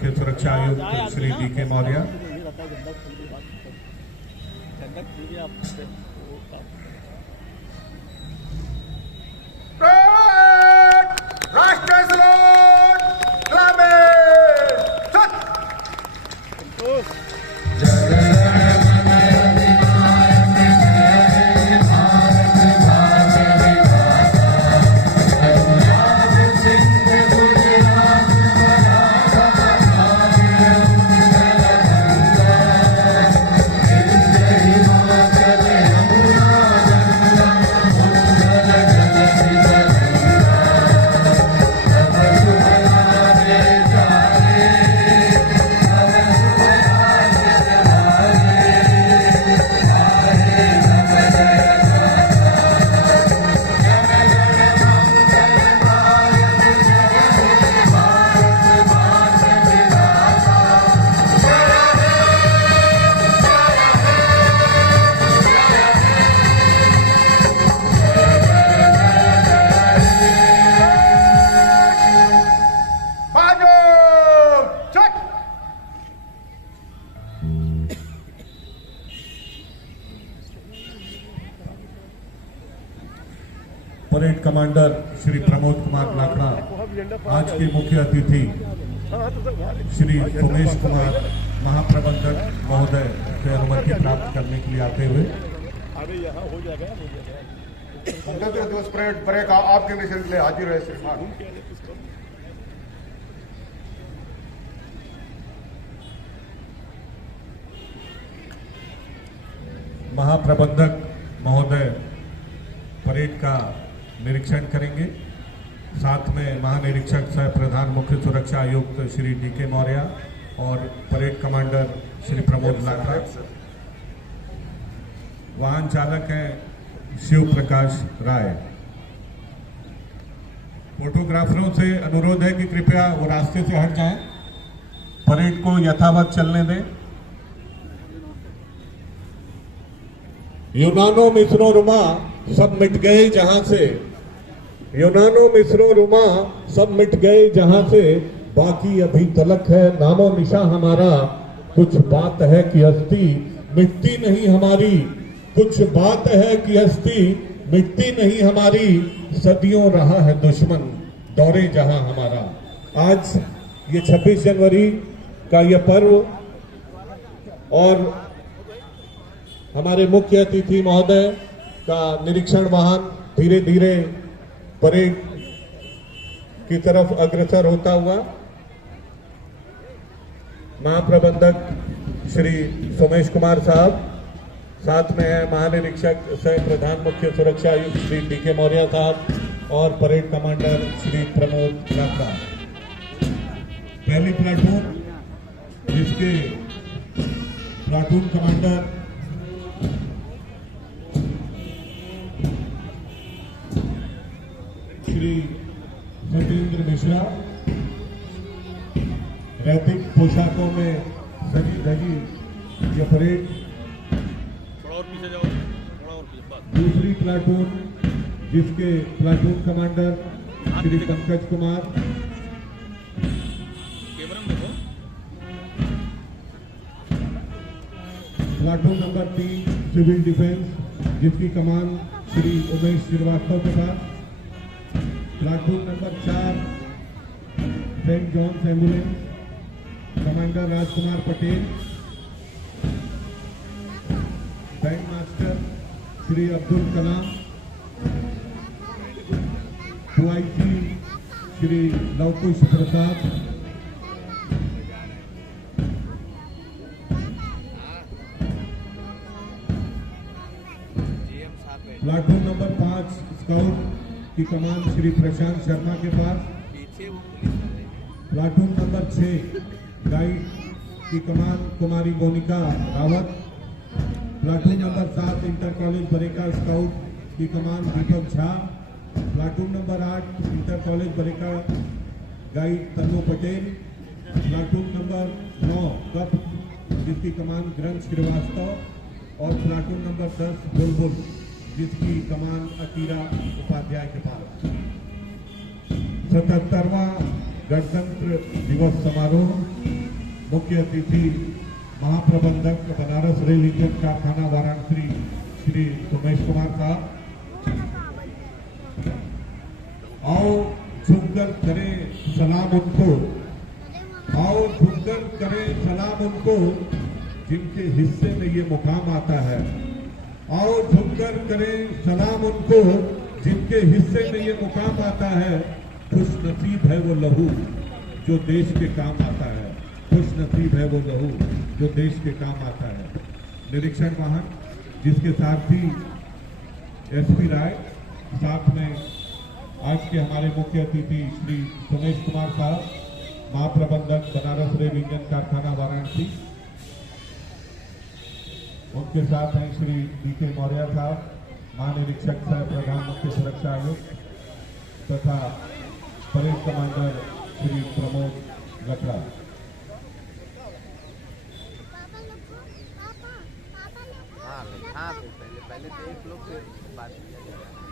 मुख्य सुरक्षा आयुक्त Shri DK Maurya, parade commander Shri Pramod Kumar Lakra, आज के मुख्य अतिथि श्री सोमेश कुमार महाप्रबंधक महोदय से अनुमति प्राप्त करने के लिए आते हुए गणतंत्र दिवस परेड आपके मिशन के लिए हाजिर है श्रीमान। महाप्रबंधक महोदय परेड का निरीक्षण करेंगे। साथ में महानिरीक्षक सह प्रधान मुख्य सुरक्षा आयुक्त श्री DK मौर्य और परेड कमांडर श्री प्रमोद लाकड़ा। वाहन चालक हैं शिव प्रकाश राय। फोटोग्राफरों से अनुरोध है कि कृपया वो रास्ते से हट जाएं, परेड को यथावत चलने दें। यूनानो मिस्रो रुमा सब मिट गए जहां से, यूनानो मिस्रो रुमा सब मिट गए जहां से, बाकी अभी तलक है नामो निशा हमारा। कुछ बात है कि हस्ती मिटती नहीं हमारी, कुछ बात है कि हस्ती मिटती नहीं हमारी, सदियों रहा है दुश्मन दौरे जहां हमारा। आज ये 26 जनवरी का यह पर्व और हमारे मुख्य अतिथि महोदय का निरीक्षण वाहन धीरे धीरे परेड की तरफ अग्रसर होता हुआ महाप्रबंधक श्री सोमेश कुमार साहब, साथ में है महानिरीक्षक सह प्रधान मुख्य सुरक्षा आयुक्त श्री DK मौर्य साहब और परेड कमांडर श्री प्रमोद लाकड़ा। पहली प्लाटून जिसके प्लाटून कमांडर श्री सत्येंद्र मिश्रा रैतिक पोशाकों में सजी धजी यह परेड। दूसरी प्लाटून जिसके platoon commander Shri Pankaj Kumar, platoon number 3 civil defence जिसकी कमान श्री उमेश श्रीवास्तव के पास, platoon number 4 saint John's ambulance commander Rajkumar Patel, band master Shri Abdul Kalam, OIC Shri Lavkush Prasad, platoon number 5 scout की कमान श्री प्रशांत शर्मा के पास, प्लाटून नंबर 6 गाइड की कमान कुमारी Monika Rawat, platoon number 7 inter college Bareka scout की कमान Deepak Jha, platoon number 8 inter college Bareka guide Tannu Patel, platoon number 9 cub जिसकी कमान ग्रंथ श्रीवास्तव और प्लाटून नंबर 10 बुलबुल जिसकी कमान अकीरा उपाध्याय के पास। 77वां गणतंत्र दिवस समारोह मुख्य अतिथि महाप्रबंधक बनारस रेल इंजन कारखाना वाराणसी श्री सोमेश कुमार साहब, आओ झुककर करें सलाम उनको, आओ झुककर करें सलाम उनको जिनके हिस्से में ये मुकाम आता है, आओ झुककर करें सलाम उनको जिनके हिस्से में ये मुकाम आता है। खुश नसीब है वो लहू जो देश के काम आता है, खुश नसीब है वो लहू जो देश के काम आता है। निरीक्षण वाहन जिसके साथ ही एसपी राय, साथ में आज के हमारे मुख्य अतिथि श्री सोमेश कुमार साहब, महाप्रबंधक बनारस रेल इंजन कारखाना वाराणसी, उनके साथ हैं श्री डीके मौर्य साहब, महानिरीक्षक सह प्रधान मुख्य सुरक्षा आयुक्त तथा परेड कमांडर श्री प्रमोद लखरा। हाँ पहले तो एक लोग से बात किया जाएगा।